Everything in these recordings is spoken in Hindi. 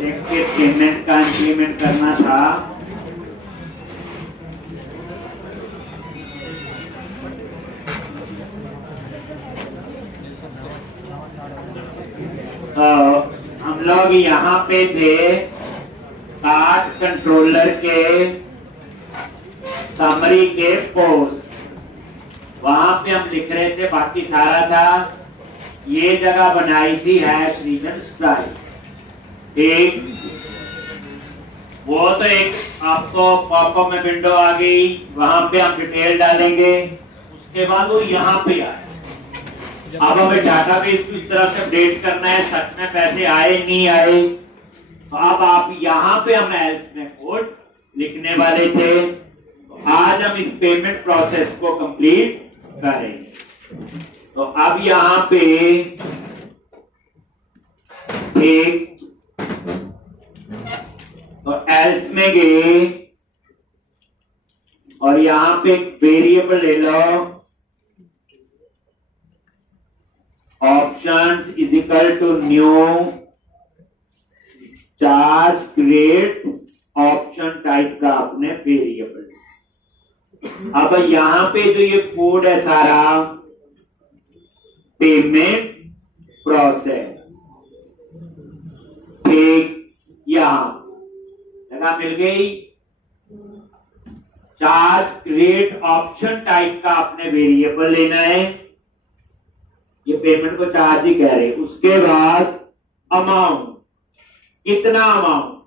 प्रोजेक्ट के पेमेंट का इंप्लीमेंट करना था। हम लोग यहाँ पे थे कार्ड कंट्रोलर के समरी के पोस्ट, वहां पे हम लिख रहे थे, बाकी सारा था। ये जगह बनाई थी हैश रीजन स्ट्राइक, ठीक। वो तो एक आपको पॉपअप में विंडो आ गई, वहां पे हम डिटेल डालेंगे, उसके बाद वो यहाँ पे आए। अब हमें डाटाबेस को इस तरह से अपडेट करना है, सच में पैसे आए नहीं आए। तो अब आप यहाँ पे हम एल्स में कोड लिखने वाले थे। तो आज हम इस पेमेंट प्रोसेस को कंप्लीट करेंगे। तो अब यहाँ पे ठीक, तो एल्स में गए और यहाँ पे वेरिएबल ले लो, options is equal to new charge create option type का आपने वेरिएबल। अब यहां पे जो ये कोड है सारा पेमेंट प्रोसेस, ठीक, यहां जगह मिल गई। चार्ज क्रिएट ऑप्शन टाइप का आपने वेरिएबल लेना है, ये पेमेंट को चार्ज ही कह रहे। उसके बाद अमाउंट, कितना अमाउंट।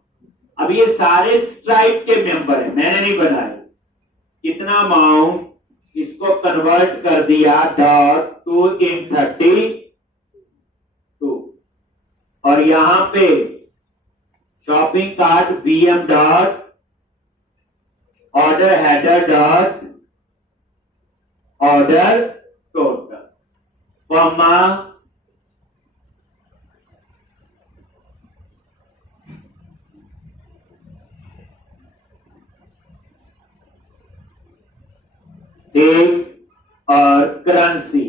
अब ये सारे स्ट्राइप के मेंबर है, मैंने नहीं बनाए। कितना अमाउंट, इसको कन्वर्ट कर दिया डॉट टू इन 32, और यहां पे shopping cart BM dot order header dot order total, comma और करेंसी।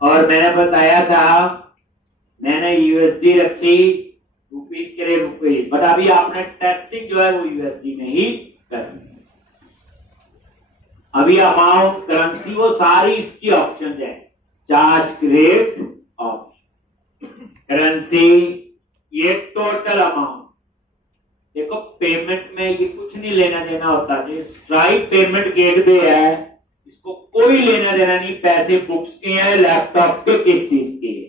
और मैंने बताया था, मैंने यूएसडी रखी, रुपीस के लिए रुपीस, बट अभी आपने टेस्टिंग जो है वो यूएसडी में ही करनी। अभी अमाउंट, करेंसी, वो सारी इसकी ऑप्शन है। चार्ज क्रिएट ऑप्शन, करेंसी, ये टोटल अमाउंट। देखो पेमेंट में ये कुछ नहीं लेना देना होता। जो स्ट्राइप पेमेंट गेटवे है, इसको कोई लेना देना नहीं, पैसे बुक्स के हैं, लैपटॉप के, किस चीज के है।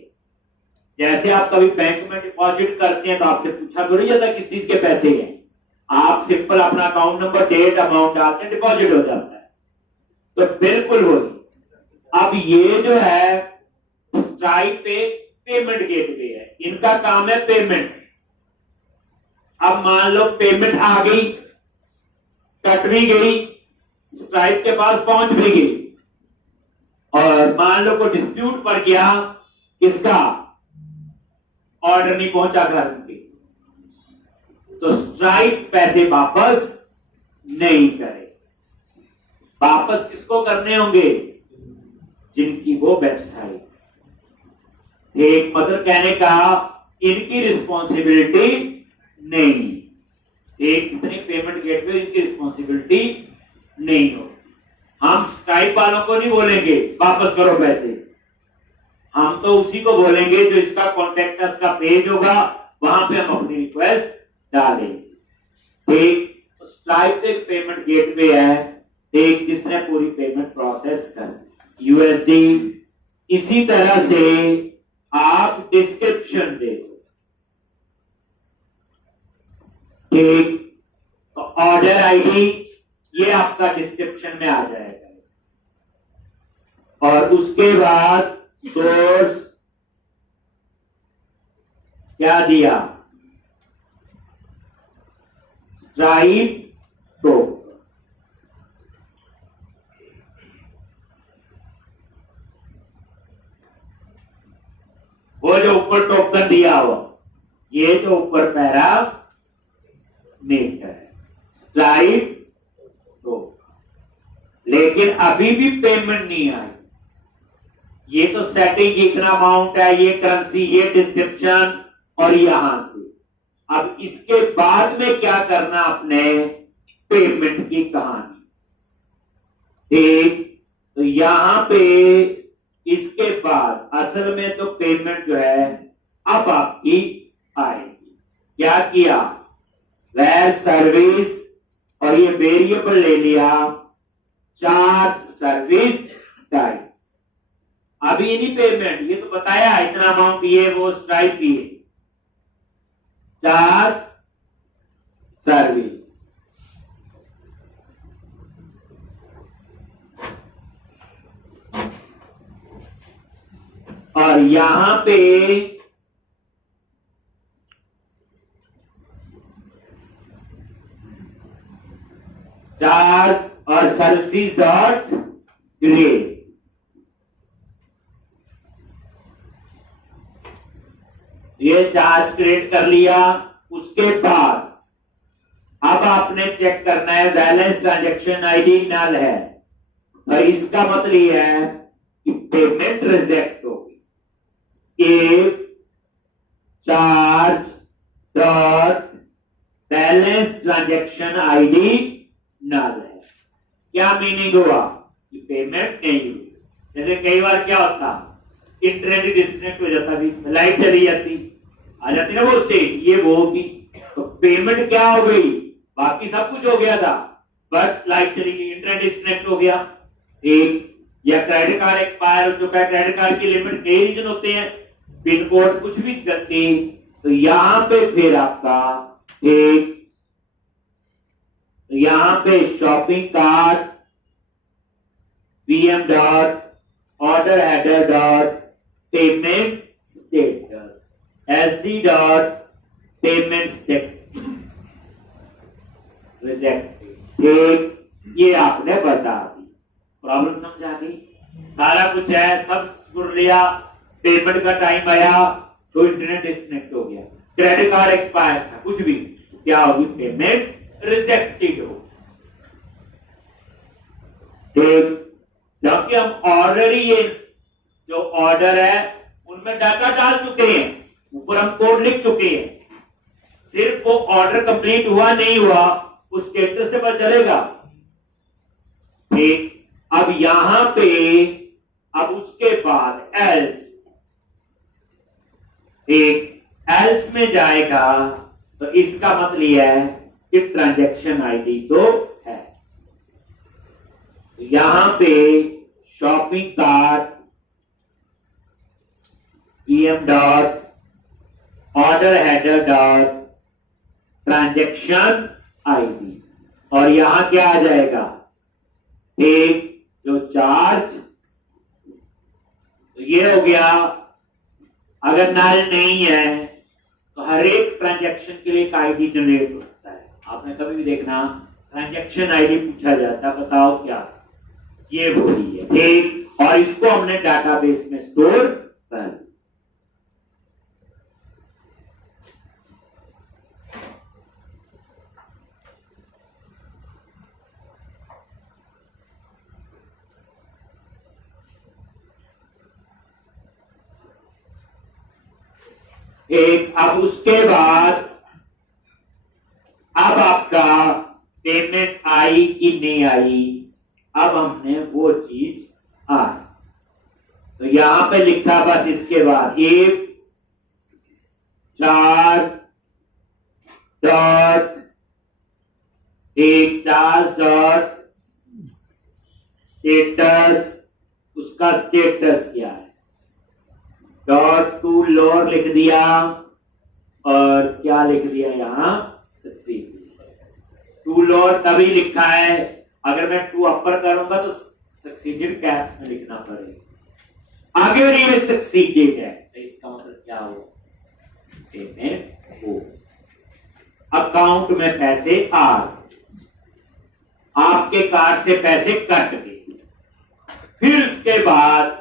जैसे आप कभी बैंक में डिपॉजिट करते हैं तो आपसे पूछा तो नहीं जाता किस चीज के पैसे हैं, आप सिंपल अपना अकाउंट नंबर, डेट, अमाउंट डालते हैं, डिपॉजिट हो जाता है। तो बिल्कुल वही। अब ये जो है स्ट्राइप पेमेंट गेटवे है, इनका काम है पेमेंट। अब मान लो पेमेंट आ गई, कट भी गई, स्ट्राइप के पास पहुंच भी गई, और मान लो कोई डिस्प्यूट पड़ गया, किसका, ऑर्डर नहीं पहुंचा घर पे, तो स्ट्राइप पैसे वापस नहीं करे। वापस किसको करने होंगे, जिनकी वो वेबसाइट। एक मतलब कहने का इनकी रिस्पॉन्सिबिलिटी नहीं, एक कितनी पेमेंट गेटवे, इनकी रिस्पॉन्सिबिलिटी नहीं हो। हम स्ट्राइप वालों को नहीं बोलेंगे वापस करो पैसे, हम तो उसी को बोलेंगे जो इसका कॉन्टेक्टस का पेज होगा, वहां पे हम अपनी रिक्वेस्ट डालेंगे। ठीक, स्ट्राइप एक पेमेंट गेटवे है, एक जिसने पूरी पेमेंट प्रोसेस कर यूएसडी। इसी तरह से आप डिस्क्रिप्शन देखो, ठीक, तो ऑर्डर आईडी ये आपका डिस्क्रिप्शन में आ जाएगा, और उसके बाद सोर्स क्या दिया, स्ट्राइप टोकन। वो जो ऊपर टोकन दिया हुआ, ये जो ऊपर पैरा मीटर है, स्ट्राइप टोकन। लेकिन अभी भी पेमेंट नहीं आई। ये तो सेटिंग, इतना अमाउंट है, ये करेंसी, ये डिस्क्रिप्शन, और यहां से। अब इसके बाद में क्या करना अपने, पेमेंट की कहानी। ठीक, तो यहां पे इसके बाद असल में तो पेमेंट जो है अब आपकी आएगी। क्या किया, वेयर सर्विस, और ये वेरिएबल ले लिया चार्ज सर्विस टाइप। अभी नहीं पेमेंट, ये तो बताया इतना अमाउंट ये वो टाइप ही है, चार्ज सर्विस। और यहां पे चार्ज और सर्विस डॉट क्रिएट। ये चार्ज क्रिएट कर लिया। उसके बाद अब आपने चेक करना है बैलेंस ट्रांजैक्शन आईडी नल है, तो इसका मतलब यह है कि पेमेंट रिजेक्ट होगी। एक charge dot balance transaction ID null है। क्या मीनिंग हुआ कि पेमेंट नहीं हुई। जैसे कई बार क्या होता, इंटरनेट डिस्कनेक्ट हो जाता, बीच में लाइट चली जाती, आ जाती ना वो स्टेट, ये वो होगी, तो पेमेंट क्या हो गई, बाकी सब कुछ हो गया था बट लाइट चली गई, इंटरनेट डिस्कनेक्ट हो गया। एक या क्रेडिट कार्ड एक्सपायर हो चुका है, क्रेडिट कार्ड की लिमिट कई रीजन होते हैं, पिन कोड कुछ भी करके, तो यहां पे फिर आपका एक, तो यहां पे shopping cart PM dot order header dot payment status SD dot payment status rejected. एक ये आपने बता दी, प्रॉब्लम समझा दी, सारा कुछ है, सब कर लिया, पेमेंट का टाइम आया तो इंटरनेट डिस्कनेक्ट हो गया, क्रेडिट कार्ड एक्सपायर था, कुछ भी, क्या होगी, पेमेंट रिजेक्टेड हो। ठीक, जबकि हम ऑर्डर ही, ये जो ऑर्डर है उनमें डाटा डाल चुके हैं, ऊपर हम कोड लिख चुके हैं, सिर्फ वो ऑर्डर कंप्लीट हुआ नहीं हुआ उस स्टेटस से पता चलेगा। ठीक, अब यहां पे अब उसके बाद एल्स, एक एल्स में जाएगा, तो इसका मतलब यह है कि ट्रांजैक्शन आईडी तो है। यहां पे shopping cart PM dot order header dot transaction ID, और यहां क्या आ जाएगा, एक जो चार्ज, तो ये हो गया। अगर नल नहीं है तो हर एक ट्रांजैक्शन के लिए एक आईडी जनरेट होता है। आपने कभी भी देखना ट्रांजैक्शन आईडी पूछा जाता है, बताओ क्या, ये वही है। ठीक, और इसको हमने डाटाबेस में स्टोर कर दिया। एक, अब उसके बाद अब आपका पेमेंट आई कि नहीं आई, अब हमने वो चीज आई, तो यहां पे लिखा बस इसके बाद एक चार्ज डॉट, एक चार्ज डॉट स्टेटस, उसका स्टेटस क्या है, डॉट टू लोअर लिख दिया, और क्या लिख दिया यहां, सक्सीड। टू लोअर तभी लिखा है, अगर मैं टू अपर करूंगा तो सक्सीडेड कैप्स में लिखना पड़ेगा। अगर ये सक्सीडेड है तो इसका मतलब क्या हो, पेमेंट हो, अकाउंट में पैसे आ, आपके कार्ड से पैसे कट गए, फिर उसके बाद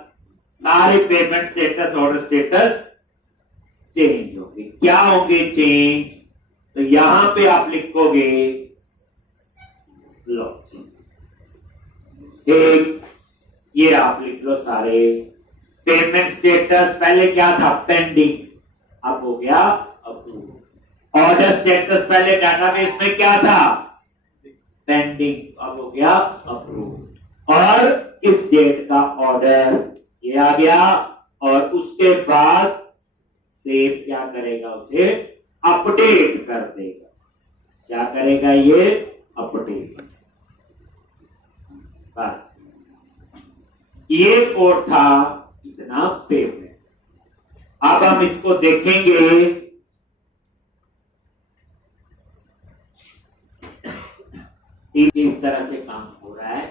सारे payment status order status change होंगे। क्या होंगे चेंज, तो यहां पे आप लिखोगे लो, एक ये आप लिख लो सारे पेमेंट स्टेटस, पहले क्या था पेंडिंग, अब हो गया अप्रूव। ऑर्डर स्टेटस पहले डाटाबेस में क्या था, पेंडिंग, अब हो गया अप्रूव। और किस डेट का ऑर्डर, ये आ गया। और उसके बाद सेव क्या करेगा, उसे अपडेट कर देगा। क्या करेगा, ये अपडेट। बस ये कोड था, इतना पेमेंट। अब हम इसको देखेंगे इस तरह से काम हो रहा है।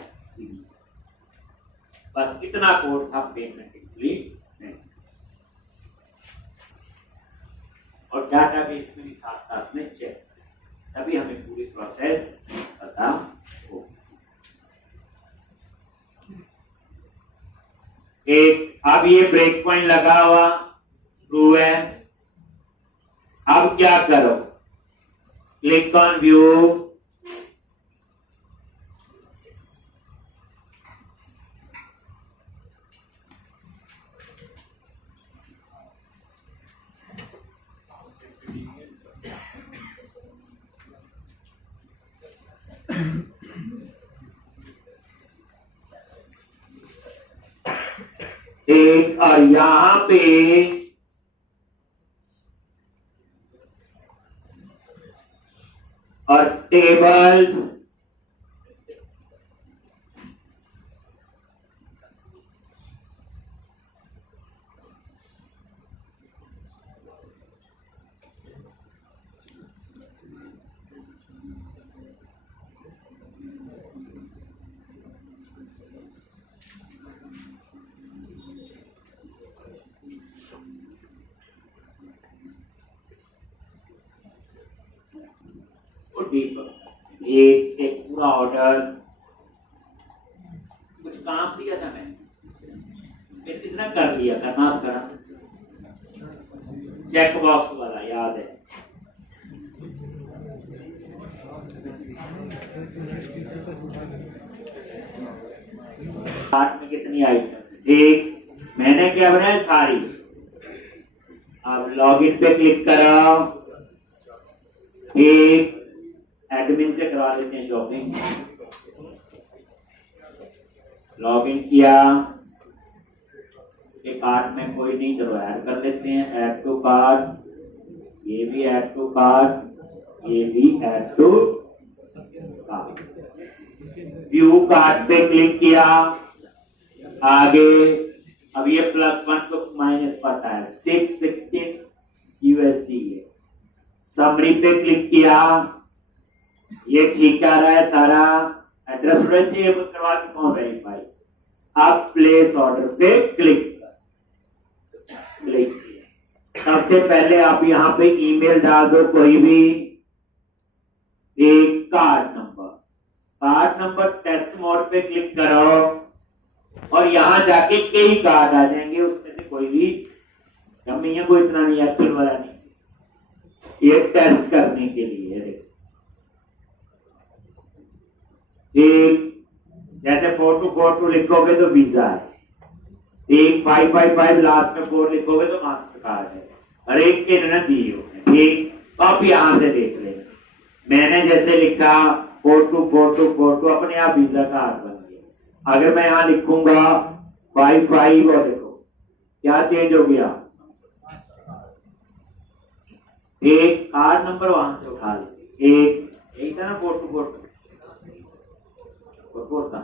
बस इतना कोड था पेमेंट इंप्लीमेंट। और डाटाबेस में भी साथ साथ में चेक, तभी हमें पूरी प्रोसेस पता हो। एक अब ये ब्रेक पॉइंट लगा हुआ ट्रू है। अब क्या करो, क्लिक ऑन व्यू, एक, और यहां पे और टेबल्स, एक पूरा ऑर्डर, कुछ काम दिया था मैंने, किसने कर दिया, करना करा, चेक बॉक्स वाला याद है। कार्ट में कितनी आइटम, एक, मैंने क्या बनाया, सारी। अब लॉगिन पे क्लिक करा, एक एडमिन से करवा लेते हैं शॉपिंग। लॉगिन किया, के कार्ट में कोई नहीं, चलो ऐड कर लेते हैं, ऐड टू कार्ट, ये भी ऐड टू कार्ट, ये भी add to cart. View cart पे क्लिक किया, आगे अब ये +1 तो माइनस पता है, 616 USD है। समरी पे क्लिक किया, ये ठीक आ रहा है सारा, एड्रेस करवा चुका हूं वेरीफाई। अब प्लेस ऑर्डर पे क्लिक किया। सबसे पहले आप यहां पे ईमेल डाल दो कोई भी, एक कार्ड नंबर टेस्ट मोड पे क्लिक करो और यहां जाके कई कार्ड आ जाएंगे, उसमें से कोई भी कम नहीं है, कोई इतना नहीं, एक्चुअल वाला नहीं, ये टेस्ट करने के लिए। एक जैसे 424 लिखोगे तो वीजा है, एक 555 लास्ट में 4 लिखोगे तो मास्टर कार्ड है, हर एक के ना दिए होंगे। ठीक, तो आप यहां से देख लेना, मैंने जैसे लिखा 424242 अपने आप वीजा कार्ड बन गया। अगर मैं यहां लिखूंगा 55, और देखो क्या चेंज हो गया, एक कार्ड नंबर वहां से उठा ले, एक यही था ना 4242 था।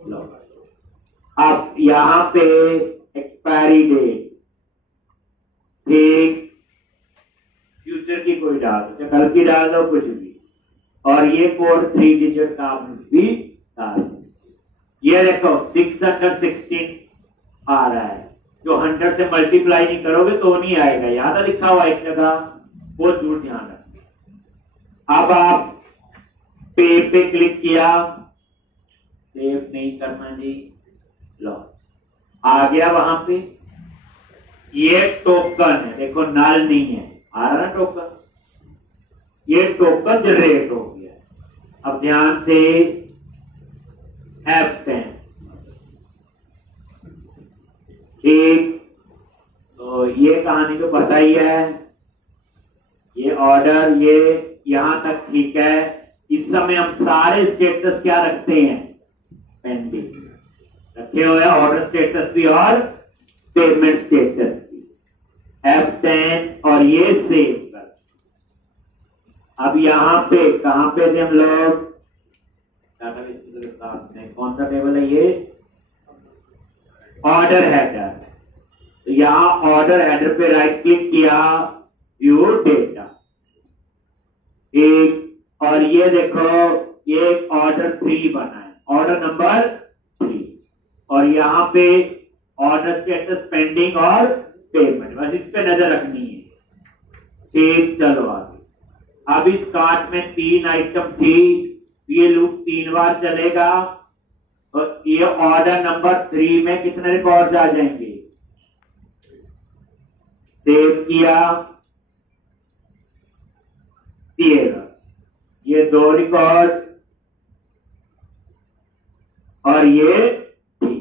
लो अब यहां पे एक्सपायरी डेट, ठीक, फ्यूचर की कोई डाल दो, कल की डाल दो, कुछ भी, और ये कोड 3 डिजिट का आप भी डाल दो। ये देखो 616 आ रहा है, जो 100 से मल्टीप्लाई नहीं करोगे तो नहीं आएगा, याद लिखा हुआ एक जगह, वो जरूर ध्यान रखना। अब आप पे पे क्लिक किया, सेव नहीं करना जी, लो आ गया वहां पे। ये टोकन है, देखो नल नहीं है, आ रहा ना टोकन, ये टोकन जनरेट हो गया। अब ध्यान से F10, ठीक, तो ये कहानी तो पता ही है, ऑर्डर ये यहां तक ठीक है। इस समय हम सारे स्टेटस क्या रखते हैं, पेंडिंग रखे हुए हैं, ऑर्डर स्टेटस भी और पेमेंट स्टेटस भी। F10 और ये सेव कर। अब यहां पे कहां पे थे हम लोग, के साथ में कौन सा टेबल है ये, ऑर्डर हेडर। तो यहां ऑर्डर हेडर पे राइट क्लिक किया, व्यू डेटा एक, और ये देखो ये ऑर्डर 3 बना है, ऑर्डर नंबर 3, और यहां पे ऑर्डर स्टेटस पेंडिंग और पेमेंट, बस इस पे नजर रखनी है। ठीक, चलो आगे। अब इस कार्ट में 3 आइटम थी, ये लूप 3 बार चलेगा, और ये ऑर्डर नंबर 3 में कितने रिकॉर्ड आ जाएंगे, सेव किया 13, ये 2 रिकॉर्ड और ये 3।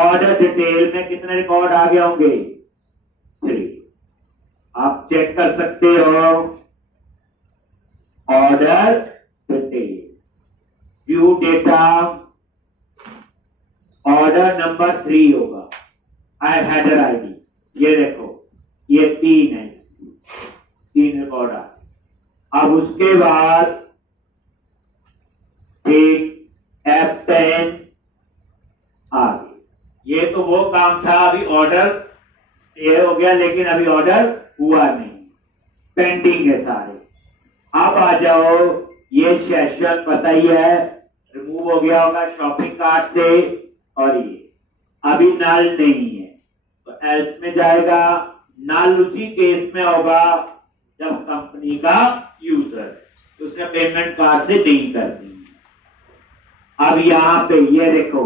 ऑर्डर डिटेल में कितने रिकॉर्ड आ गए होंगे, 3। आप चेक कर सकते हो, order detail, view data, order number 3 होगा, हेडर आईडी, ये देखो ये 3 है, 3 रिकॉर्ड आ। अब उसके बाद ठीक F10 आ गई। ये तो वो काम था, अभी ऑर्डर स्टे हो गया लेकिन अभी ऑर्डर हुआ नहीं, पेंडिंग है सारे। अब आ जाओ, ये सेशन पता ही है रिमूव हो गया होगा शॉपिंग कार्ट से, और ये अभी नल नहीं है तो एल्स में जाएगा। नल उसी केस में होगा जब कंपनी का यूजर तो उसने पेमेंट कार्ड से नहीं करनी। अब यहां पे ये देखो,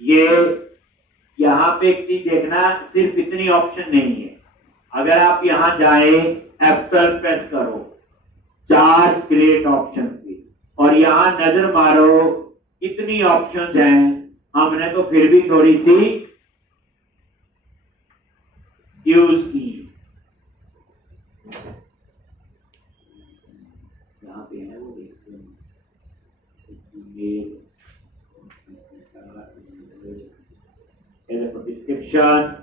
ये यहां पे एक चीज देखना, सिर्फ इतनी ऑप्शन नहीं है। अगर आप यहां जाए F12 प्रेस करो, चार्ज क्रिएट ऑप्शन पे, और यहां नजर मारो कितनी ऑप्शंस हैं। हमने तो फिर भी थोड़ी सी यूज की। यहाँ पे है वो देखते हैं, ये देखो डिस्क्रिप्शन,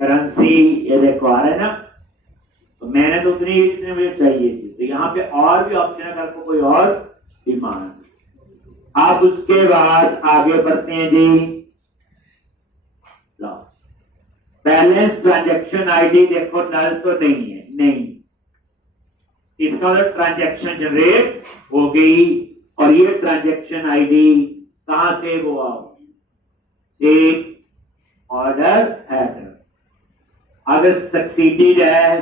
करेंसी, ये देखो आ रहा है ना। तो मैंने तो उतनी जितने मुझे चाहिए थी, तो यहाँ पे और भी ऑप्शन है, आपको कोई और डिमांड। आप उसके बाद आगे बढ़ते हैं जी, बैलेंस ट्रांजैक्शन आईडी देखो नल तो नहीं है, नहीं, इसका मतलब ट्रांजैक्शन जनरेट हो गई। और ये ट्रांजैक्शन आईडी कहां सेव हुआ, एक ऑर्डर हेडर, अगर सक्सीडेड है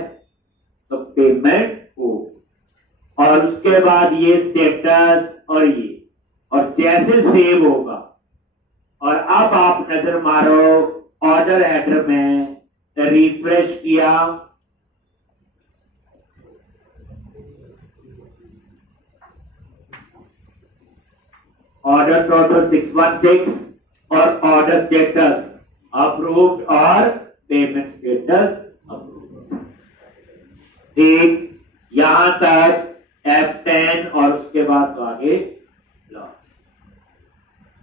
तो पेमेंट हो, और उसके बाद ये स्टेटस और ये, और जैसे सेव होगा। और अब आप नजर मारो ऑर्डर हेडर में, रिफ्रेश किया, ऑर्डर टोटल 616 और ऑर्डर स्टेटस अप्रूव्ड और पेमेंट स्टेटस अप्रूव्ड। ठीक, यहां तक F10 और उसके बाद तो आगे लॉन्च।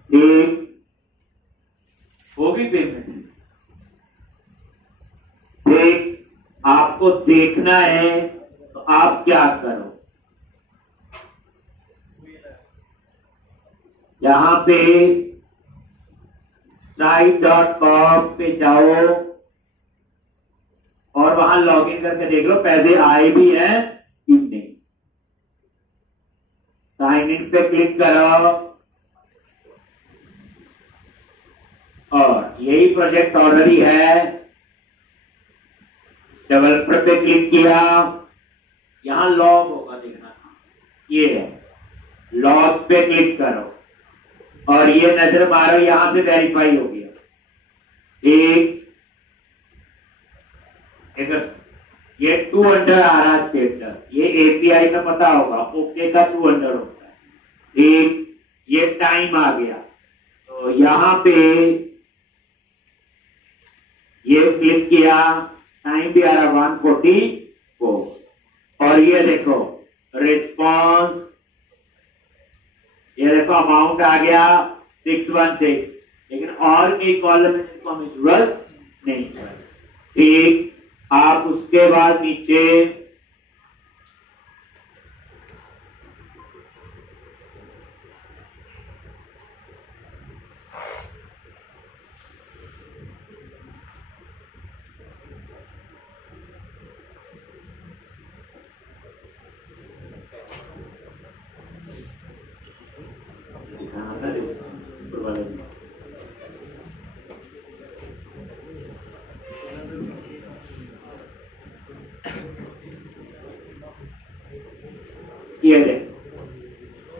ठीक, होगी पेमेंट। ठीक, आपको देखना है तो आप क्या करो, यहां पे stripe.com पे जाओ और वहां लॉगिन करके देख लो पैसे आए भी हैं कि नहीं। साइन इन पे क्लिक करो और यही प्रोजेक्ट ऑलरेडी है, डेवलपर पे क्लिक किया, यहां लॉग होगा, देखना ये है, लॉग्स पे क्लिक करो और ये नजर मारो, यहां से वेरीफाई हो गया। एक ये 2 अंडर आ रहा स्टेटस, ये एपीआई में पता होगा, ओके का 2 अंडर होता है। एक ये टाइम आ गया, तो यहां पे ये क्लिक किया, टाइम भी आ रहा 1:40 कोड। और ये देखो रिस्पॉन्स, ये देखो अमाउंट आ गया 616, लेकिन और कई कॉलम में जिनको हमें जरूरत नहीं है। ठीक, आप उसके बाद नीचे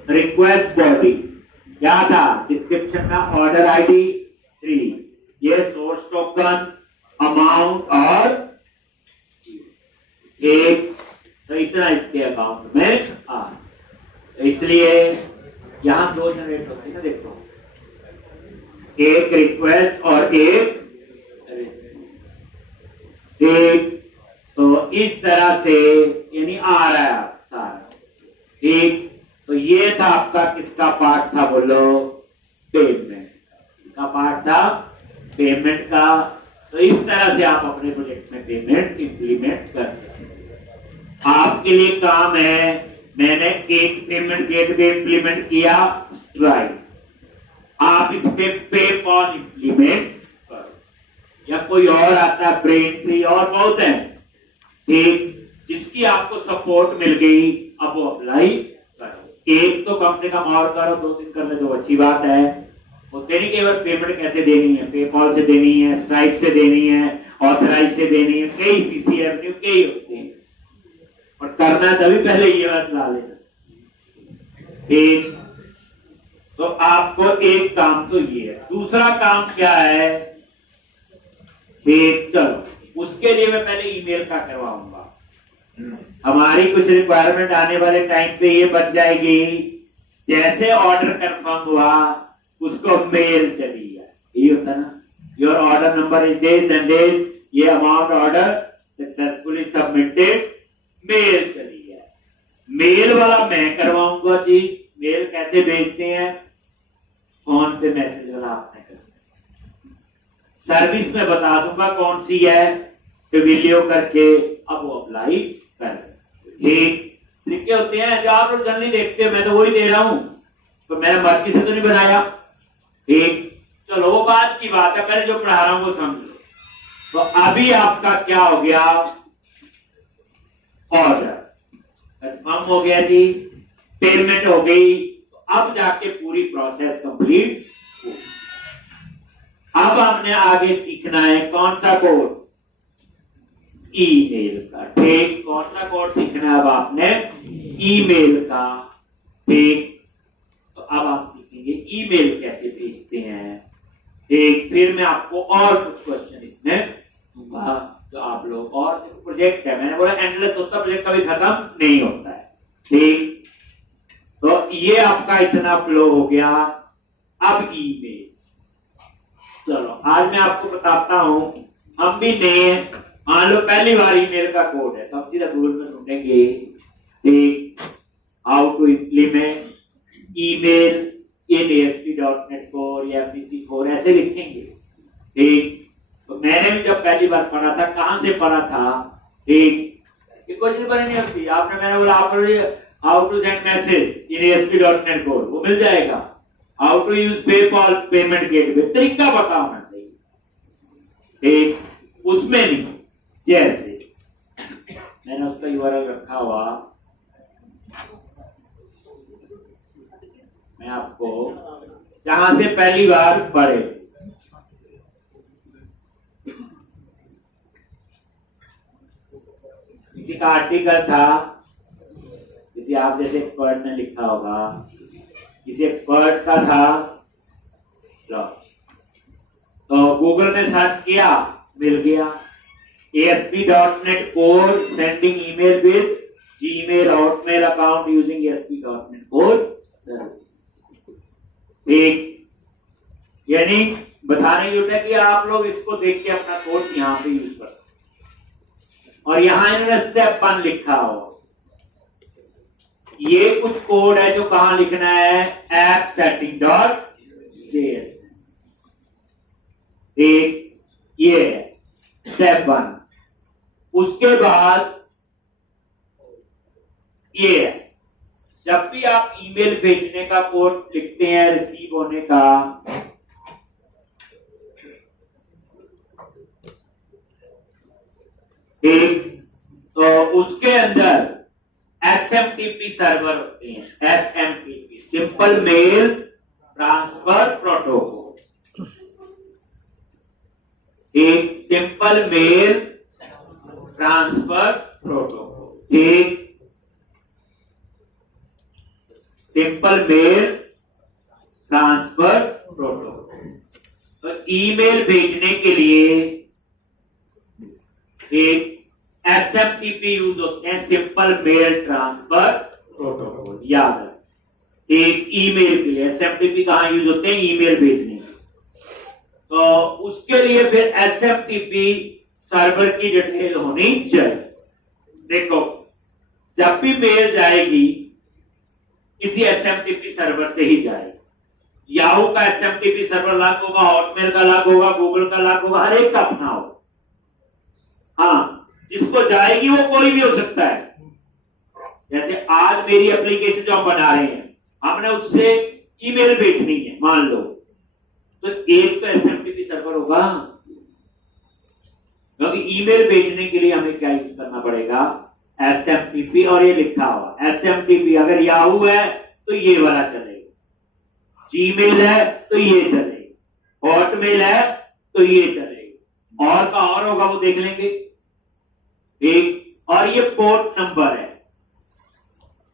रिक्वेस्ट बॉडी क्या था, डिस्क्रिप्शन में ऑर्डर आईडी 3, ये सोर्स टोकन, अमाउंट और एक, तो इतना इसके अकाउंट में आ, तो इसलिए यहां दो जनरेट होते हैं ना, देखो एक रिक्वेस्ट और एक रिस्पॉन्स। ठीक, तो इस तरह से यानी आ रहा है सारा। ठीक, तो ये था आपका किसका पार्ट था, बोलो पेमेंट, इसका पार्ट था पेमेंट का। तो इस तरह से आप अपने प्रोजेक्ट में पेमेंट इंप्लीमेंट कर सकते हैं। आपके लिए काम है, मैंने एक पेमेंट गेटवे इंप्लीमेंट किया स्ट्राइप, आप इस पे पेपॉल इंप्लीमेंट करो, या कोई और आता है ब्रेनट्री और बहुत है। ठीक, जिसकी आपको सपोर्ट मिल गई अब वो अप्लाई करो। एक तो कम से कम और करो, 2-3 कर ले तो अच्छी बात है। होते नहीं केवल पेमेंट कैसे देनी है, पेपॉल से देनी है, स्ट्राइप से देनी है, ऑथराइज से देनी है, कई सीसी एवेन्यू कई होते हैं, और करना तभी पहले ये बात ला लेना। ठीक, तो आपको एक काम तो ये है, दूसरा काम क्या है, ठीक चलो उसके लिए मैं पहले ईमेल का करवाऊंगा। हमारी कुछ रिक्वायरमेंट आने वाले टाइम पे ये बन जाएगी, जैसे ऑर्डर कंफर्म हुआ उसको मेल चली जाए, ये होता ना, your order number is this and this, ये amount order successfully submitted, mail चली जाए। मेल वाला मैं करवाऊंगा जी। मेल कैसे भेजते हैं, फोन पे मैसेज वाला आपने करना। सर्विस में बता दूंगा कौन सी है, वीडियो करके अब वो अप्लाई कर सकते। ठीक, तरीके होते हैं जो आप लोग जल्दी देखते हो, मैं तो वही दे रहा हूं, तो मैंने मर्जी से तो नहीं बनाया। ठीक, चलो वो बात की बात है, पहले जो पढ़ा रहा हूं वो समझो। तो अभी आपका क्या हो गया, ऑर्डर कंफर्म हो गया जी, पेमेंट हो गई, तो अब जाके पूरी प्रोसेस कंप्लीट हो। अब हमने आगे सीखना है कौन सा कोड, ईमेल का। ठीक, कौन सा कोड सीखना है अब आपने, ईमेल का। ठीक, तो अब आप सीखेंगे ईमेल कैसे भेजते हैं। ठीक, फिर मैं आपको और कुछ क्वेश्चन इसमें दूंगा जो आप लोग, और प्रोजेक्ट है, मैंने बोला एंडलेस होता, प्रोजेक्ट कभी खत्म नहीं होता है। ठीक, तो ये आपका इतना फ्लो हो गया। अब ईमेल, चलो आज मैं आपको बताता हूं, हम भी नए, मान लो पहली बार ईमेल का कोड है, तो हम सीधा गूगल में ढूंढेंगे, ठीक, how to implement email in ASP.NET Core या PC Core ऐसे लिखेंगे। ठीक, तो मैंने भी जब पहली बार पढ़ा था, कहां से पढ़ा था, ठीक, कोई चीज बनी नहीं होती। आपने, मैंने बोला आप how to send message in ASP.NET Core, वो मिल जाएगा। How to use PayPal payment gateway, तरीका पता होना चाहिए। ठीक, उसमें नहीं, जैसे मैंने उसका URL रखा हुआ, मैं आपको जहां से पहली बार पढ़े, किसी का आर्टिकल था, किसी आप जैसे एक्सपर्ट ने लिखा होगा, किसी एक्सपर्ट का था, तो गूगल में सर्च किया, मिल गया ASP.NET Core sending email with Gmail Hotmail account using ASP.NET Core service। ठीक, यानी बताने की होता है कि आप लोग इसको देख के अपना कोड यहां पे यूज कर सकते, और यहां इन्होंने स्टेप 1 लिखा हो। ये कुछ कोड है जो कहां लिखना है, ऐप सेटिंग डॉट जेएस। एक ये है स्टेप 1। उसके बाद ये है, जब भी आप ईमेल भेजने का कोड लिखते हैं, रिसीव होने का, एक तो उसके अंदर एसएमटीपी सर्वर होते हैं, SMTP simple mail transfer protocol. एक सिंपल मेल ट्रांसफर प्रोटोकॉल, एक सिंपल मेल ट्रांसफर प्रोटोकॉल। तो ईमेल भेजने के लिए एक एसएमटीपी यूज होते हैं, सिंपल मेल ट्रांसफर प्रोटोकॉल, याद है। एक ईमेल के लिए एसएमटीपी कहां यूज होते हैं, ईमेल भेजने के। तो उसके लिए फिर एसएमटीपी सर्वर की डिटेल होनी चाहिए। देखो, जब भी मेल जाएगी किसी एसएमटीपी सर्वर से ही जाएगी। याहू का एसएमटीपी सर्वर अलग होगा, हॉटमेल का अलग होगा, गूगल का अलग होगा, हर एक का अपना होगा। हाँ, जिसको जाएगी वो कोई भी हो सकता है। जैसे आज मेरी एप्लीकेशन जो हम बना रहे हैं, हमने उससे ईमेल भेजनी है मान लो, तो एक तो एसएमटीपी सर्वर होगा, क्योंकि ईमेल भेजने के लिए हमें क्या यूज करना पड़ेगा, एसएमटीपी। और ये लिखा हुआ एसएमटीपी, अगर याहू है तो ये वाला चलेगा, जीमेल है तो ये चलेगा, हॉटमेल है तो ये चलेगा, और का और होगा वो देख लेंगे। एक और ये पोर्ट नंबर है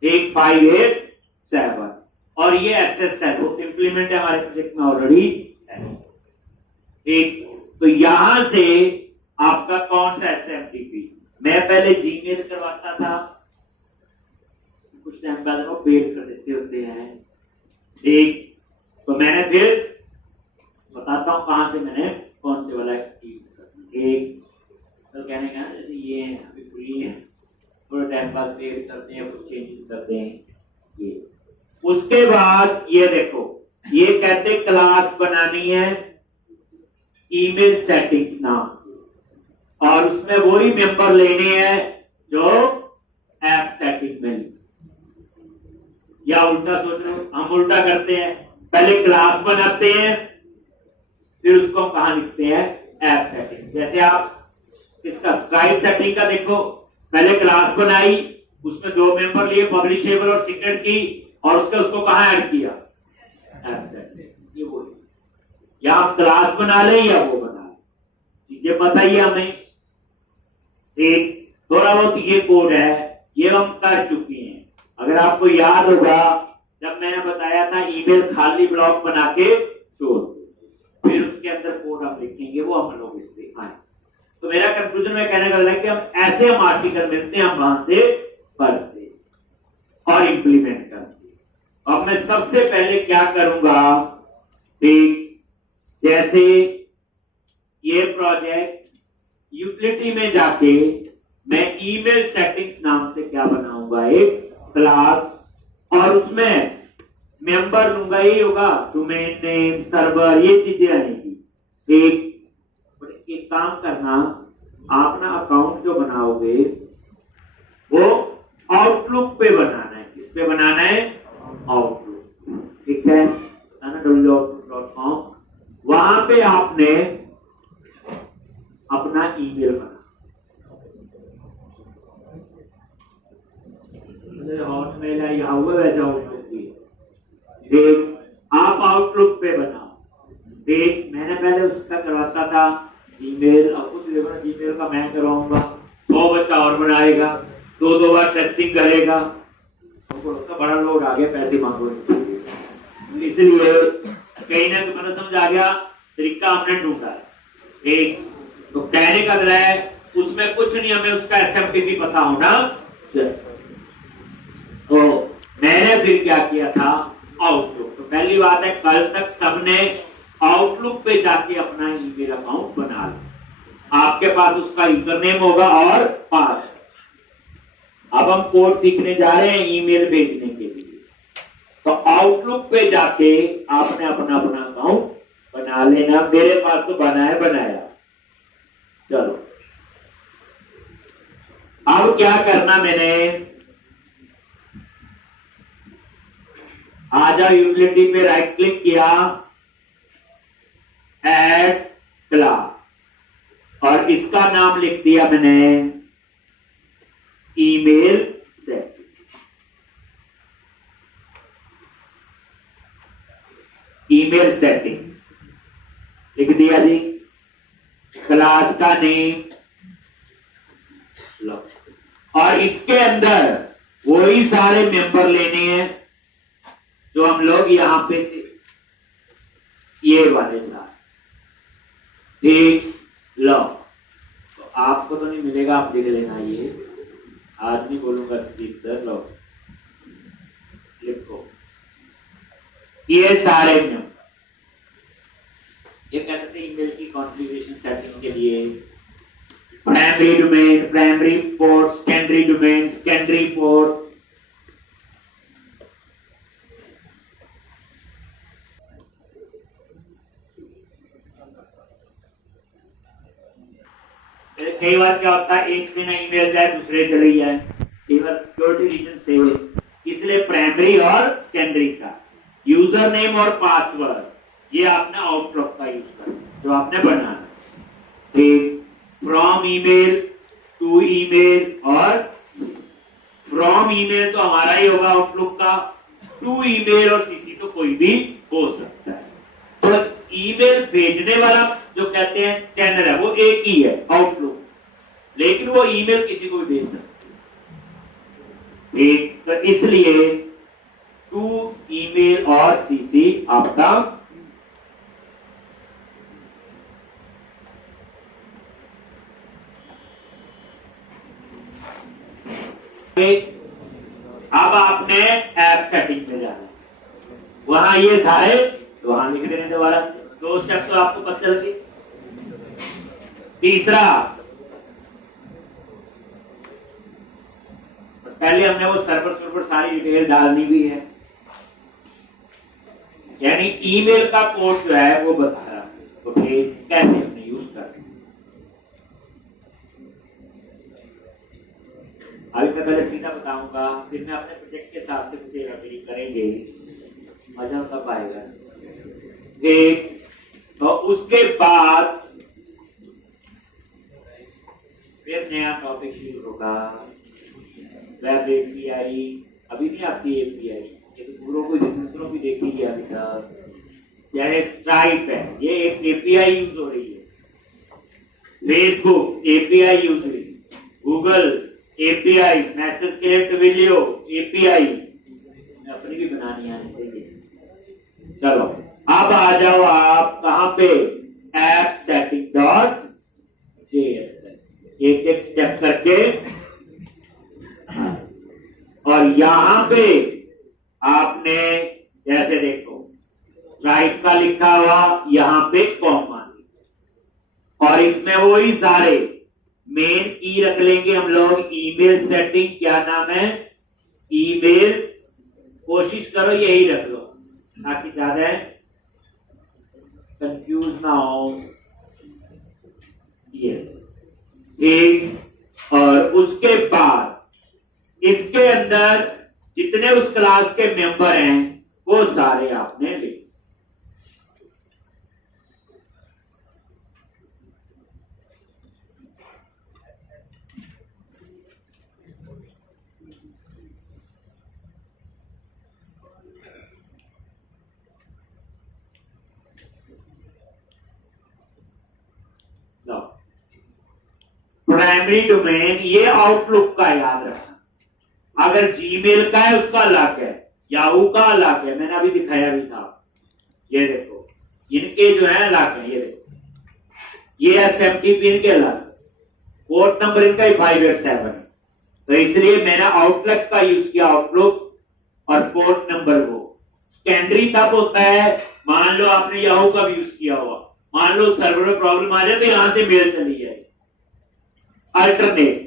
1587, और ये एसएसएल वो इंप्लीमेंट है हमारे प्रोजेक्ट में ऑलरेडी है। एक तो यहां से आपका कौन सा एसएमटीपी, मैं पहले जीमेल करवाता था, कुछ टाइम बाद वो पेड कर देते होते हैं। एक तो मैंने फिर बताता हूं कहां से मैंने कौन से वाला एक तो कहने का जैसे ये अभी फ्री है, थोड़ा टाइम बाद पेड करते हैं, कुछ चेंजेस करते हैं ये। उसके बाद ये देखो, ये कहते क्लास बनानी है ईमेल सेटिंग्स नाम से, और उसमें वही मेंबर लेने हैं जो ऐप सेटिंग में। या उल्टा सोच रहे हो, हम उल्टा करते हैं, पहले क्लास बनाते हैं फिर उसको हम कहां लिखते हैं, ऐप सेटिंग। जैसे आप इसका स्काइप सेटिंग का देखो, पहले क्लास बनाई, उसमें 2 मेंबर लिए, पब्लिशेबल और सीक्रेट की, और उसको कहां ऐड किया, ऐप सेटिंग। ये वो या आप क्लास बना ले या वो बना ले, चीजें बताइए हमें। एक थोड़ा बहुत ये कोड है, ये हम कर चुके हैं। अगर आपको याद होगा, जब मैंने बताया था ईमेल खाली ब्लॉक बना के छोड़, फिर उसके अंदर कोड हम लिखेंगे, वो हम लोग इस पे आए। तो मेरा कंक्लूजन में कहने का है कि हम ऐसे हम आर्टिकल मिलते हैं, हम वहां से पढ़ते और इंप्लीमेंट करते। अब मैं सबसे पहले क्या करूंगा, ठीक जैसे ये प्रोजेक्ट यूटिलिटी में जाके मैं ईमेल सेटिंग्स नाम से क्या बनाऊंगा, एक क्लास, और उसमें मेंबर लूंगा, ये होगा डोमेन नेम, सर्वर, ये चीजें आएंगी। एक काम करना, आप ना अकाउंट जो बनाओगे वो आउटलुक पे बनाना है। किस पे बनाना है, आउटलुक, ठीक है ना, www.outlook.com। वहां पे आपने अपना ईमेल बना, हॉटमेल है या हुआ वैसे आउटलुक भी, देख आप आउटलुक पे बनाओ। देख मैंने पहले उसका करवाता था जीमेल, अब कुछ देखो ना, जीमेल का मैं करवाऊंगा, 100 बच्चा और बनाएगा, 2 बार टेस्टिंग करेगा, तो बड़ा लोड आ गया, पैसे मांगो। इसलिए कहीं ना कहीं समझ आ गया, तरीका हमने ढूंढा है। एक तो कहने का मतलब है उसमें कुछ नहीं, हमें उसका एसएमटीपी पता होना चाहिए। तो मैंने फिर क्या किया था, आउटलुक। तो पहली बात है, कल तक सबने आउटलुक पे जाके अपना ईमेल अकाउंट बना लिया। आपके पास उसका यूजर नेम होगा और पास। अब हम कोड सीखने जा रहे हैं ईमेल भेजने के लिए। तो आउटलुक पे जाके आपने अपना अपना अकाउंट बना लेना। मेरे पास तो बनाया। चलो अब क्या करना, मैंने आ जाओ यूटिलिटी पे राइट क्लिक किया, ऐड क्लास, और इसका नाम लिख दिया मैंने ईमेल सेटिंग। ईमेल सेटिंग्स लिख दिया जी। क्लास का नेम लो, और इसके अंदर वही सारे मेंबर लेने हैं जो हम लोग यहां पे थे, ये वाले सारे। ठीक लो, तो आपको तो नहीं मिलेगा, आप लिख लेना। ये आज नहीं बोलूंगा ठीक सर। लो लिखो ये सारे मेंबर। ये कह सकते ईमेल की कॉन्फ़िगरेशन सेटिंग के लिए primary domain, primary port, secondary domain, secondary port. कई बार क्या होता है, एक से ना ईमेल जाए दूसरे चली जाए, कई बार सिक्योरिटी रीजन से, इसलिए प्राइमरी और सेकेंडरी का यूजर नेम और पासवर्ड ये आपने आउटलुक का यूज करना जो आपने बनाना। ठीक, फ्रॉम ईमेल टू ईमेल, और फ्रॉम ईमेल तो हमारा ही होगा आउटलुक का, टू ईमेल और सीसी तो कोई भी हो सकता है। तो ईमेल भेजने वाला जो कहते हैं चैनल है वो एक ही है आउटलुक, लेकिन वो ईमेल किसी को भी भेज सकते हैं। ठीक, तो इसलिए टू ईमेल और सीसी आपका अब आपने ऐप सेटिंग में जाना, वहां ये सारे वहां लिख देने दोबारा से। 2 स्टेप तो आपको पता चल गए। तीसरा, पहले हमने वो सर्वर सारी डिटेल डालनी भी है, यानी ईमेल का कोड जो है वो बता रहा है तो फिर कैसे हमने यूज करना। अभी मैं पहले सीधा बताऊंगा, फिर मैं अपने प्रोजेक्ट के हिसाब से कुछ एडिटिंग करेंगे, मजा तब आएगा। ठीक, तो उसके बाद फिर नया टॉपिक शुरू होगा, वेब एपीआई। अभी नहीं आती एपीआई, ये तो दूसरों की देखी गया अभी तक। जैसे स्ट्राइप है, ये एक एपीआई यूज हो रही है, फेसबुक एपीआई यूज हो रही है, Google API, message connect video API, अपनी भी बनानी आनी चाहिए। चलो अब आ जाओ आप कहां पे, ऐप सेटिंग डॉट जेएस, एक एक स्टेप करके, और यहां पे आपने जैसे देखो स्ट्राइप का लिखा हुआ, यहां पे कॉमा, और इसमें वही सारे मेन की रख लेंगे हम लोग। ईमेल सेटिंग क्या नाम है, ईमेल, कोशिश करो यही रख लो ताकि ज्यादा कंफ्यूज ना हो। ये ठीक, और उसके बाद इसके अंदर जितने उस क्लास के मेंबर हैं वो सारे आपने लिख। प्राइमरी डोमेन ये आउटलुक का याद रखना, अगर जीमेल का है उसका अलग है, याहू का अलग है, मैंने अभी दिखाया भी था। ये देखो इनके जो है अलग है, ये देखो ये एसएमटीपी इनके अलग, पोर्ट नंबर इनका 587 है, तो इसलिए मैंने आउटलुक का यूज किया, आउटलुक, और पोर्ट नंबर वो। सेकेंडरी तब होता है मान लो आपने याहू का भी यूज किया हुआ, मान लो सर्वर में प्रॉब्लम आ जाए तो यहां से मेल चली जाए, अल्टरनेट।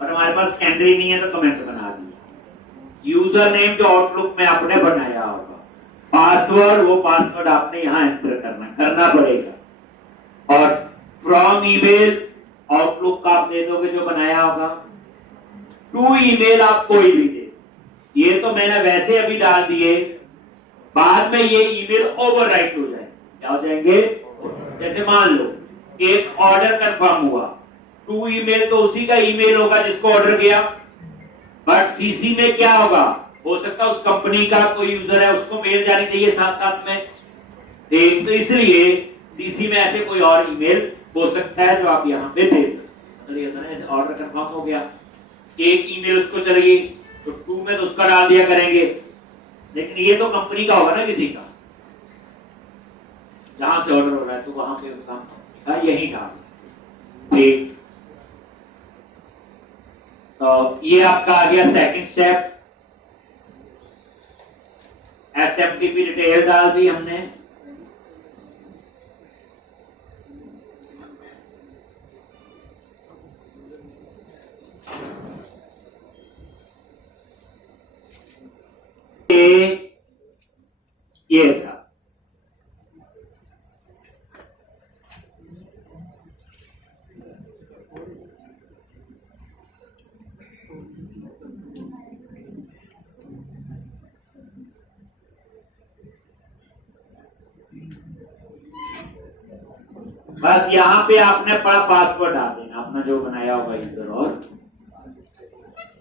और हमारे पास कैंडरी नहीं है तो कमेंट बना दिया। यूजर नेम जो आउटलुक में आपने बनाया होगा, पासवर्ड वो पासवर्ड आपने यहां एंटर करना पड़ेगा। और फ्रॉम ईमेल आउटलुक का आप दे दोगे जो बनाया होगा। टू ईमेल आप कोई भी दे, ये तो मैंने वैसे अभी डाल दिए, बाद में ये ईमेल ओवरराइट हो जाए। क्या हो जाएंगे? जैसे मान लो एक ऑर्डर कंफर्म हुआ, टू ईमेल तो उसी का ईमेल होगा जिसको ऑर्डर किया, बट सीसी में क्या होगा? हो सकता है उस कंपनी का कोई यूजर है, उसको मेल जानी चाहिए साथ साथ में। ठीक, तो इसलिए सीसी में ऐसे कोई और ईमेल हो सकता है जो आप यहां पे दे सकते। ऑर्डर कंफर्म हो गया, एक ईमेल उसको चलेगी तो टू में तो उसका डाल दिया करेंगे, लेकिन ये तो कंपनी का होगा ना, किसी का जहां से ऑर्डर हो रहा है, तो वहां पे उसका यही डाल। ठीक, तो ये आपका आ गया सेकंड स्टेप। एसएमटीपी डिटेल डाल दी हमने। ये था बस यहां पे आपने पासवर्ड डाल देना अपना जो बनाया होगा यूजर। और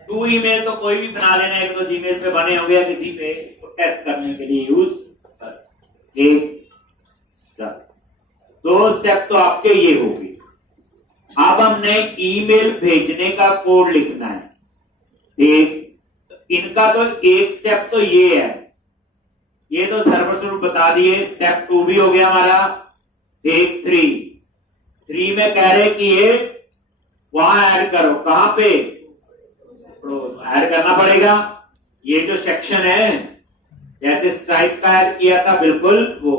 टू ईमेल तो कोई भी बना लेना, एक तो जीमेल पे बने होंगे किसी पे, तो टेस्ट करने के लिए यूज। बस एक दो स्टेप तो आपके ये होगी। अब हमने ईमेल भेजने का कोड लिखना है। ठीक, इनका तो एक स्टेप तो ये है, ये तो सर्वर स्वरूप बता दिए। स्टेप 2 भी हो गया हमारा। एक 3 में कह रहे कि ये वहां ऐड करो, कहां पे? ऐड करना पड़ेगा ये जो सेक्शन है, जैसे स्ट्राइप का ऐड किया था बिल्कुल वो।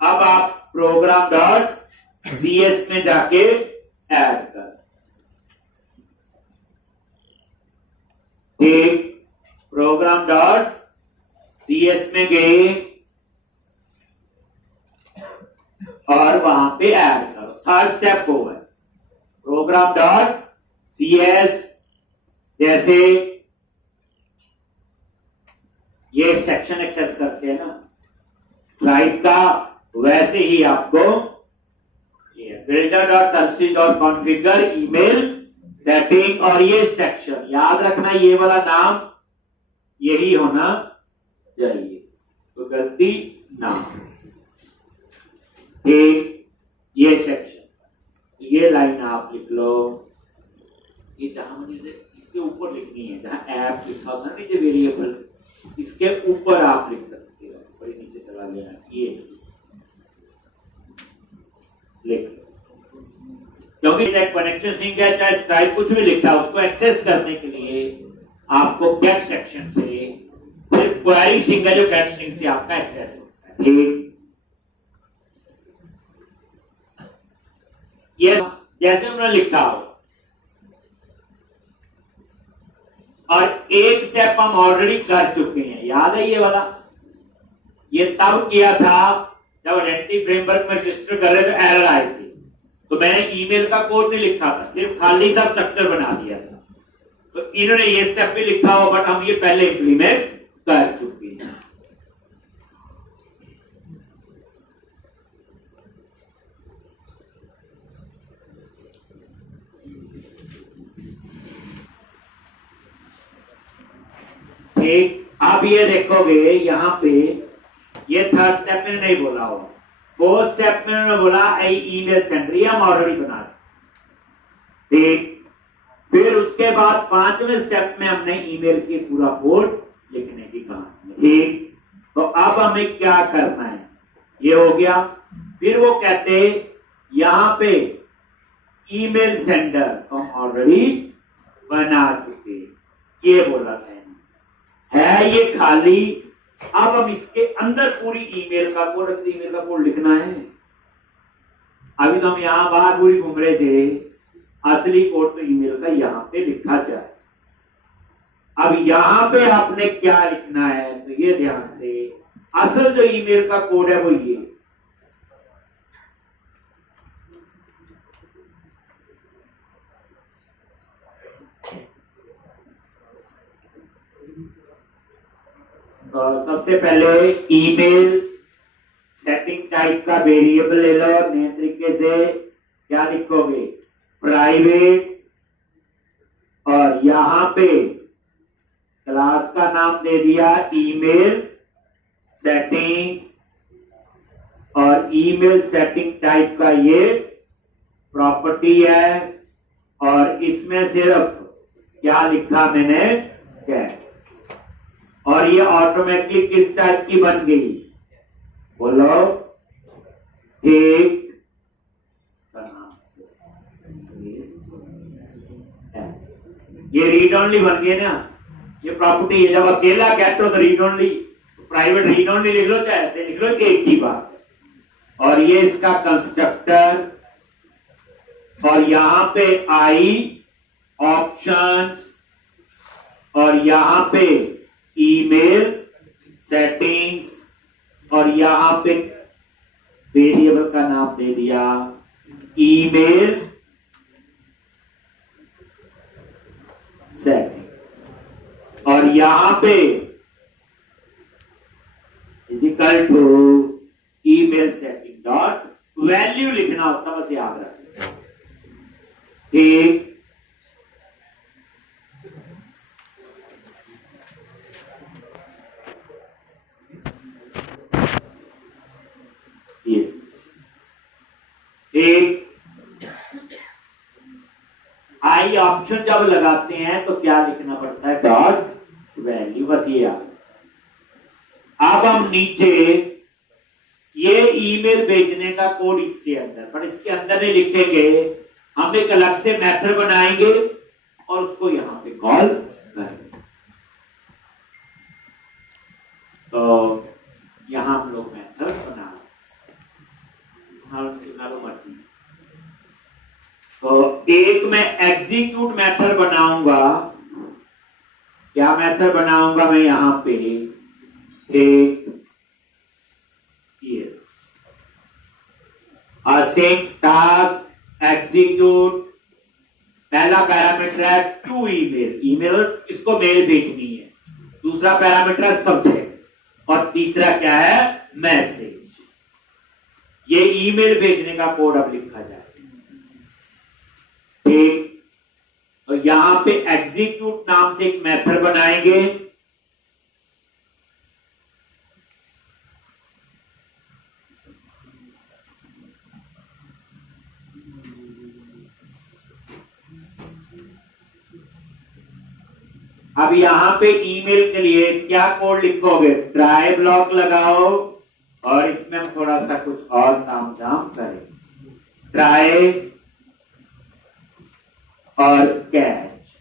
अब आप प्रोग्राम डॉट सीएस में जाके ऐड कर। ठीक, प्रोग्राम डॉट सीएस में गए और वहां पे ऐड करो। थर्ड स्टेप वो है प्रोग्राम डॉट सीएस। जैसे ये सेक्शन एक्सेस करते हैं ना स्ट्राइप का, वैसे ही आपको ये बिल्डर डॉट सर्विसेज और कॉन्फ़िगर ईमेल सेटिंग, और ये सेक्शन याद रखना, ये वाला नाम यही होना चाहिए, तो गलती ना। ठीक, ये सेक्शन, ये लाइन आप लिख लो। ये जहां मुझे इससे ऊपर लिखनी है, जहां ऐप लिखा होगा ना नीचे वेरिएबल, इसके ऊपर आप लिख सकते हो। और नीचे चला गया, ये लिख लो, क्योंकि कनेक्शन सिंक है चाहे स्ट्राइप कुछ भी लिखा है, उसको एक्सेस करने के लिए आपको गेट सेक्शन से, सिर्फ क्वेरी सिंक है जो गेट सिंक से आपका एक्सेस होता है। ठीक, ये जैसे उन्होंने लिखा हो। और एक स्टेप हम ऑलरेडी कर चुके हैं, याद है ये वाला? ये तब किया था जब आइडेंटिटी फ्रेमवर्क में रजिस्टर कर रहे तो एरर आए थे, तो मैंने ईमेल का कोड नहीं लिखा था, सिर्फ खाली सा स्ट्रक्चर बना दिया था। तो इन्होंने ये स्टेप भी लिखा हो, बट हम ये पहले इंप्लीमेंट कर चुके हैं। ठीक, अब ये देखोगे यहां पे ये थर्ड स्टेप में नहीं बोला हो, फोर्थ स्टेप में उन्होंने बोला ईमेल सेंडर, ये हम ऑलरेडी बना। ठीक, फिर उसके उसके बाद पांचवें स्टेप में हमने ईमेल की पूरा कोड लिखने की कहानी। ठीक, तो अब हमें क्या करना है, ये हो गया। फिर वो कहते यहां पे ईमेल सेंडर तो हम ऑलरेडी बना चुके, ये बोला है ये खाली। अब हम इसके अंदर पूरी ईमेल का कोड लिखना है। अभी तो हम यहां बाहर पूरी घूम रहे थे, असली कोड तो ईमेल का यहां पे लिखा जाए। अब यहां पे आपने क्या लिखना है, तो ये ध्यान से, असल जो ईमेल का कोड है वो ये। सबसे पहले ईमेल सेटिंग टाइप का वेरिएबल ले लो, नए तरीके से क्या लिखोगे, प्राइवेट, और यहां पे क्लास का नाम दे दिया ईमेल सेटिंग्स, और ईमेल सेटिंग टाइप का ये प्रॉपर्टी है, और इसमें सिर्फ क्या लिखा मैंने, कैट। और ये ऑटोमेटिकली किस टाइप की बन गई, बोलो, ठीक, ये रीड ओनली बन गई ना, ये प्रॉपर्टी है। जब अकेला कहते हो तो read only, private read only लिख लो, चाहे ऐसे लिख लो, एक ही बात है। और ये इसका कंस्ट्रक्टर, और यहां पे आई ऑप्शंस, और यहां पे ईमेल सेटिंग्स, और यहां पे वेरिएबल का नाम दे दिया ईमेल सेटिंग्स, और यहां पे equal to email setting dot value लिखना होता, बस याद रखना। ठीक, एक आई ऑप्शन जब लगाते हैं तो क्या लिखना पड़ता है, डॉट वैल्यू, बस ये याद। अब हम नीचे ये ईमेल भेजने का कोड इसके अंदर, पर इसके अंदर नहीं लिखेंगे, हम एक अलग से मेथड बनाएंगे और उसको यहां पे कॉल करेंगे। तो यहां हम लोग मेथड बना मर्जी। तो एक मैं एग्जीक्यूट मेथड बनाऊंगा, क्या मेथड बनाऊंगा मैं यहां पे, एक असेंट टास्क एग्जीक्यूट, पहला पैरामीटर है टू ईमेल, ईमेल इसको मेल भेजनी है, दूसरा पैरामीटर है सब्जेक्ट, और तीसरा क्या है, मैसेज। ये ईमेल भेजने का कोड अब लिखा जाए। ठीक, तो यहां पे एग्जीक्यूट नाम से एक मेथड बनाएंगे, अब यहां पे ईमेल के लिए क्या कोड लिखोगे, ट्राई ब्लॉक लगाओ, और इसमें हम थोड़ा सा कुछ और काम जाम करें, ट्राई और कैच।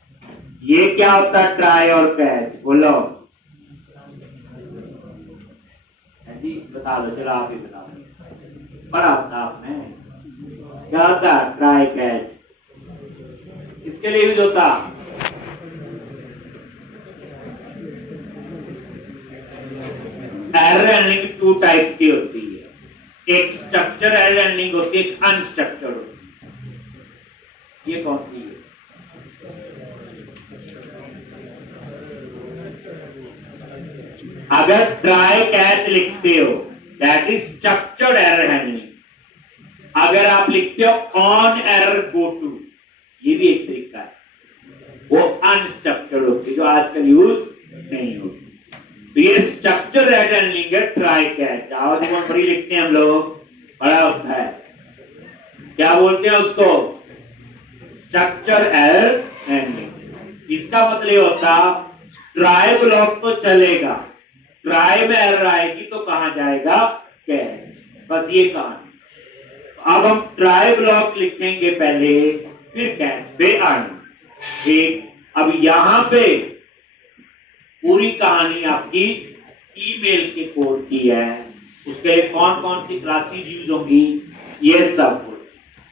ये क्या होता है, ट्राई और कैच, बोलो जी, बता दो, चलो आप ही बता दो, पढ़ा होता आपने, क्या होता ट्राई कैच, इसके लिए भी होता, एरर हैंडलिंग टू टाइप की होती है, एक स्ट्रक्चर एरर हैंडलिंग होती है, एक अनस्ट्रक्चर्ड होती है। ये कौन सी है, अगर ट्राई कैच लिखते हो that is structured error handling. अगर आप लिखते हो ऑन एरर गो टू, ये भी एक तरीका है, वो अनस्ट्रक्चर्ड होती है, जो आजकल यूज नहीं होती। तो ये स्ट्रक्चर एरर हैंडलिंग है, ट्राई कैच। आवाज बड़ी लिखते हैं हम लोग, बड़ा होता है, क्या बोलते हैं उसको, स्ट्रक्चर एरर हैंडलिंग। इसका मतलब ये होता ट्राई ब्लॉक तो चलेगा, ट्राई में एरर आएगी तो कहां जाएगा, कैच। बस ये कहानी। अब हम ट्राई ब्लॉक लिखेंगे पहले, फिर कैच पे आएंगे। ठीक, अब यहां पे पूरी कहानी आपकी ईमेल के कोड की है। उसके लिए कौन कौन सी क्लासेस यूज होंगी, ये सब कुछ।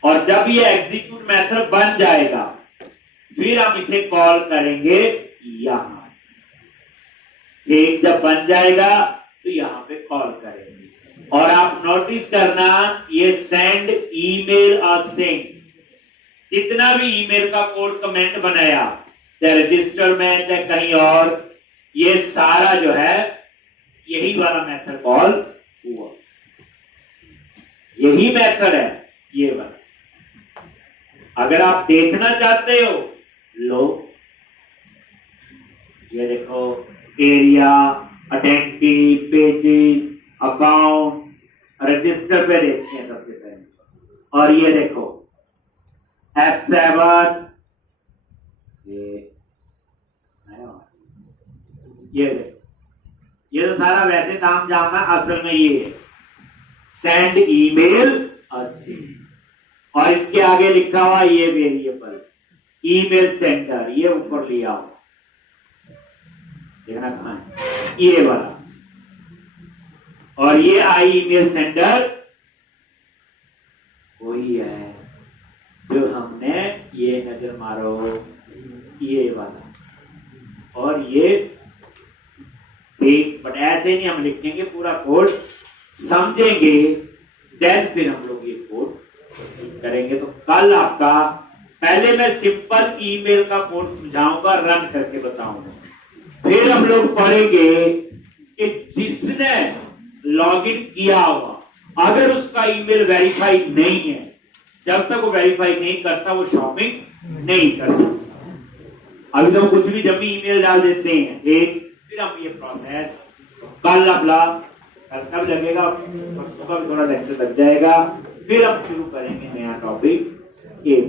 और जब ये एग्जीक्यूट मेथड बन जाएगा फिर हम इसे कॉल करेंगे यहां। ठीक, जब बन जाएगा तो यहां पे कॉल करेंगे। और आप नोटिस करना, ये सेंड ईमेल असिंक, जितना भी ईमेल का कोड कमेंट बनाया चाहे रजिस्टर में चाहे कहीं और, ये सारा जो है यही वाला मेथड कॉल हुआ, यही मेथड है ये वाला। अगर आप देखना चाहते हो, लो ये देखो, area, attentive, pages, account, register पे देखते हैं सबसे पहले। और ये देखो F7, ये देखो, ये तो सारा वैसे काम जाम है, असल में ये है सेंड ईमेल असिंक। और इसके आगे लिखा हुआ ये वेरिएबल ईमेल सेंटर, ये ऊपर लिया हो, देखना कहां है, ये वाला। और ये आई ईमेल सेंडर वही है जो हमने, ये नजर मारो, ये वाला। और ये ठीक, बट ऐसे नहीं हम लिखेंगे, पूरा कोड समझेंगे, देन फिर हम लोग ये कोड करेंगे। तो कल आपका, पहले मैं सिंपल ईमेल का कोड समझाऊंगा, रन करके बताऊंगा, फिर हम लोग पढ़ेंगे कि जिसने लॉगिन किया होगा अगर उसका ईमेल वेरीफाई नहीं है, जब तक वो वेरीफाई नहीं करता वो शॉपिंग नहीं कर सकता। अभी तो कुछ भी जब ईमेल डाल देते हैं, एक फिर हम ये प्रोसेस कल अपना, कल कब लगेगा, परसों का भी थोड़ा लेक्चर लग जाएगा, फिर हम शुरू करेंगे नया टॉपिक एक